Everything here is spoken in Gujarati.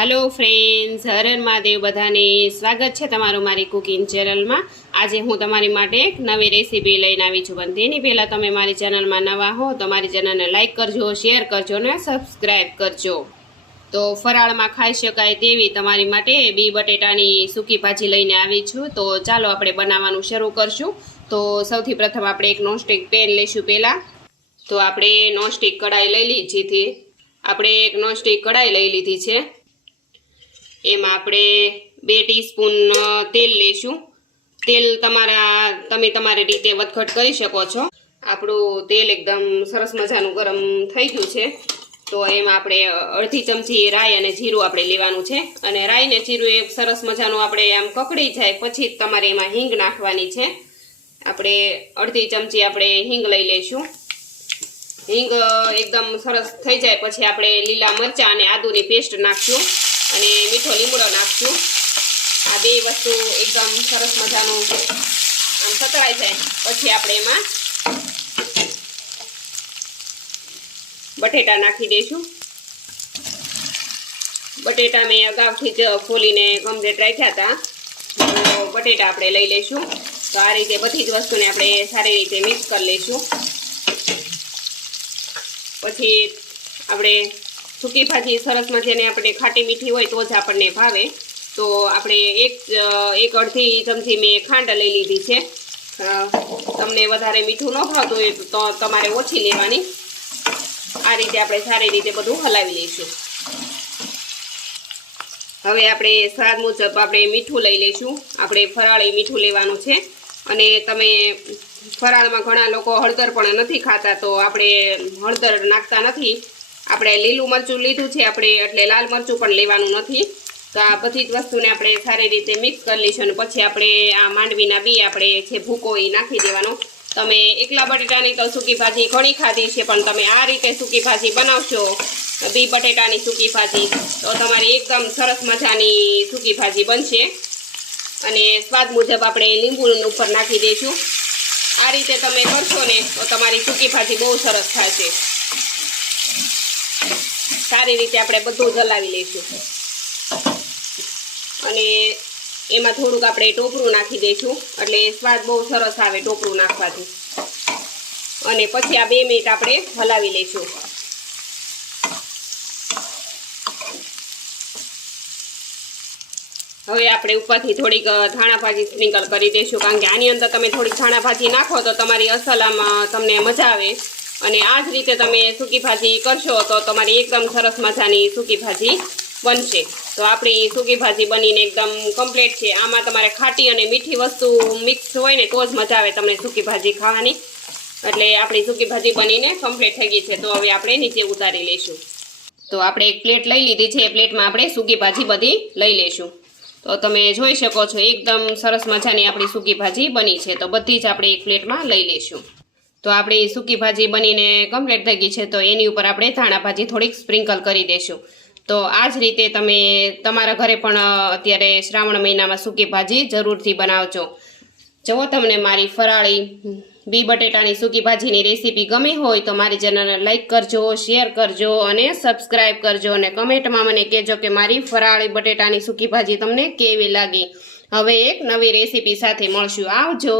હાલો ફ્રેન્ડ્સ હર મહાદેવ બધાને સ્વાગત છે તમારું મારી કુકિંગ ચેનલમાં આજે હું તમારી માટે એક નવી રેસીપી લઈને આવી છું. પણ તેની પહેલાં તમે મારી ચેનલમાં નવા હો તો મારી ચેનલને લાઇક કરજો શેર કરજો અને સબસ્ક્રાઈબ કરજો. તો ફરાળમાં ખાઈ શકાય તેવી તમારી માટે બી બટેટાની સૂકી ભાજી લઈને આવી છું. તો ચાલો આપણે બનાવવાનું શરૂ કરશું. તો સૌથી પ્રથમ આપણે એક નોનસ્ટિક પેન લઈશું પહેલાં. તો આપણે નોનસ્ટિક કઢાઈ લઈ લીધી આપણે એક નોનસ્ટિક કઢાઈ લઈ લીધી છે. એમાં આપણે બે ટીસ્પૂન તેલ લઈશું તેલ તમારા, તમે તમારી રીતે વધઘટ કરી શકો છો. આપણું તેલ એકદમ સરસ મજાનું ગરમ થઈ ગયું છે. તો એમાં આપણે અડધી ચમચી રાઈ અને જીરું આપણે લેવાનું છે. અને રાઈ ને જીરું એક સરસ મજાનું આપણે આમ કકડી જાય પછી તમારે એમાં હિંગ નાખવાની છે. આપણે અડધી ચમચી આપણે હિંગ લઈ લઈશું. હિંગ એકદમ સરસ થઈ જાય પછી આપણે લીલા મરચાં અને આદુની પેસ્ટ નાખશું. અને મીઠો લીમડો નાખશું. આ બે વસ્તુ એકદમ સરસ મજાનું આમ સતળાઈ જાય. પછી આપણે એમાં બટેટા નાખી દઈશું. બટેટા મેં અગાઉથી જ ખોલીને કમ્પ્લીટ રાખ્યા હતા. તો બટેટા આપણે લઈ લઈશું. તો આ રીતે બધી જ વસ્તુને આપણે સારી રીતે મિક્સ કરી લઈશું. પછી આપણે સૂકી ભાજી સરસમાં જેને આપણે ખાટી મીઠી હોય તો જ આપણને ભાવે. તો આપણે એક એક અડધી ચમચી મેં ખાંડ લઈ લીધી છે. તમને વધારે મીઠું ન ભાવતું હોય તો તમારે ઓછી લેવાની. આ રીતે આપણે સારી રીતે બધું હલાવી લઈશું. હવે આપણે સ્વાદ મુજબ આપણે મીઠું લઈ લઈશું. આપણે ફરાળી મીઠું લેવાનું છે. અને તમે ફરાળમાં ઘણા લોકો હળદર પણ નથી ખાતા, તો આપણે હળદર નાખતા નથી. આપણે લીલું મરચું લીધું છે, આપણે એટલે લાલ મરચું પણ લેવાનું નથી. તો આ બધી જ વસ્તુને આપણે સારી રીતે મિક્સ કરી લઈશું અને પછી આપણે આ માંડવીના બી આપણે જે ભૂકો એ નાખી દેવાનો. તમે એકલા બટેટાની તો સૂકી ભાજી ઘણી ખાધી છે, પણ તમે આ રીતે સૂકી ભાજી બનાવશો બી બટેટાની સૂકી ભાજી, તો તમારી એકદમ સરસ મજાની સૂકી ભાજી બનશે. અને સ્વાદ મુજબ આપણે લીંબુ ઉપર નાખી દઈશું. આ રીતે તમે કરશો ને, તો તમારી સૂકી ભાજી બહુ સરસ થશે સારી રીતે આપણે બધું જલાવી લઈશું. અને એમાં થોડુંક આપણે ટોપરું નાખી દઈશું. એટલે સ્વાદ બહુ સરસ આવે ટોપરું નાખવાથી. અને પછી આ બે મિનિટ આપણે હલાવી લઈશું. હવે આપણે ઉપરથી થોડીક ધાણા ભાજી સ્પ્રિંકલ કરી દઈશું. કારણ કે આની અંદર તમે થોડીક ધાણા ભાજી નાખો તો તમારી અસલ તમને મજા આવે. અને આ જ રીતે તમે સૂકી ભાજી કરશો તો તમારી એકદમ સરસ મજાની સૂકી ભાજી બનશે. તો આપણી સૂકી ભાજી બનીને એકદમ કમ્પ્લીટ છે. આમાં તમારે ખાટી અને મીઠી વસ્તુ મિક્સ હોય ને તો જ મજા આવે તમને સૂકી ભાજી ખાવાની. એટલે આપણી સૂકી ભાજી બનીને કમ્પ્લીટ થઈ ગઈ છે. તો હવે આપણે નીચે ઉતારી લઈશું. તો આપણે એક પ્લેટ લઈ લીધી છે. એ પ્લેટમાં આપણે સૂકી ભાજી બધી લઈ લઈશું. તો તમે જોઈ શકો છો, એકદમ સરસ મજાની આપણી સૂકી ભાજી બની છે. તો બધી જ આપણે એક પ્લેટમાં લઈ લઈશું. તો આપણી સૂકી ભાજી બનીને કમ્પ્લીટ થઈ ગઈ છે, તો એની ઉપર આપણે ધાણા ભાજી થોડીક સ્પ્રિંકલ કરી દઈશું તો આ જ રીતે તમે તમારા ઘરે પણ અત્યારે શ્રાવણ મહિનામાં સૂકી ભાજી જરૂરથી બનાવજો. જો તમને મારી ફરાળી બી બટેટાની સૂકી ભાજીની રેસીપી ગમી હોય તો મારી ચેનલને લાઇક કરજો, શેર કરજો અને સબસ્ક્રાઇબ કરજો અને કમેન્ટમાં મને કહેજો કે મારી ફરાળી બટેટાની સૂકી ભાજી તમને કેવી લાગી. હવે એક નવી રેસીપી સાથે મળશું. આવજો!